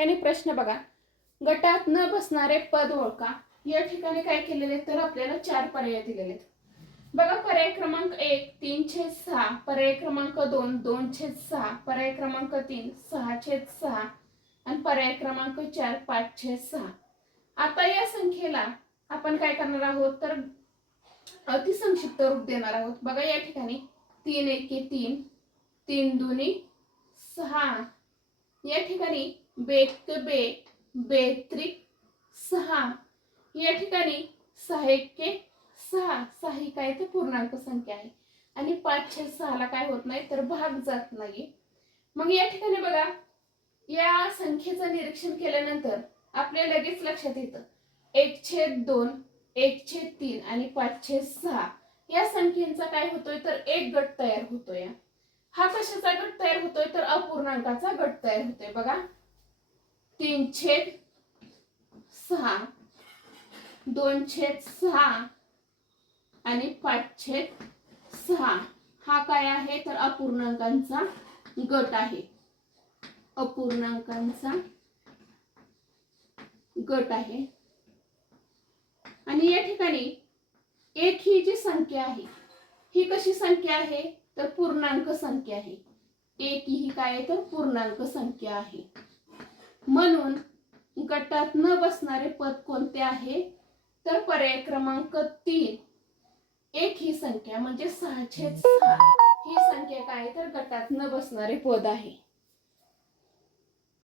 ठिकाणी प्रश्न बघा, गटात न बसणारे पद ओळखा। या ठिकाणी काय केलेले तर आपल्याला 4 पर्याय दिलेले आहेत बघा। पर्याय क्रमांक 1 3/6, पर्याय क्रमांक 2 2/6, पर्याय क्रमांक 3 6/6 आणि पर्याय क्रमांक 4 5/6। आता या संख्येला आपण काय करणार आहोत तर अतिसंक्षिप्त रूप देणार आहोत बघा। या ठिकाणी 3 एके 3, 3 दुनी 6, या ठिकाणी बेक बे, बेत्रिक 6, या ठिकाणी 6 एके 6, 6 ही काय तर पूर्णांक संख्या आहे आणि 5/6 ला काय होत नाही तर भाग जात नाही। मग या ठिकाणी बघा, या संख्येचं निरीक्षण केल्यानंतर आपल्या लगेच लक्षात येतं 1/2, 1/3 आणि 5/6 या संख्येचा काय होतोय तर एक गट तयार होतोय। हा कशाचा गट तयार होतोय तर अपूर्णांकाचा गट तयार होतोय बघा। 3/6, 2/6 आणि 5/6 हा काय आहे तर अपूर्णांकांचा गट आहे, अपूर्णांकांचा गट आहे। आणि या ठिकाणी एक ही जी संख्या आहे ही कशी संख्या आहे तर पूर्णांक संख्या आहे। एक ही काय आहे तर पूर्णांक संख्या आहे, म्हणून गटात न बसणारे पद कोणते आहे तर पर्याय क्रमांक 3 एक ही संख्या म्हणजे 6/6 ही संख्या काय तर गटात न बसणारे पद आहे।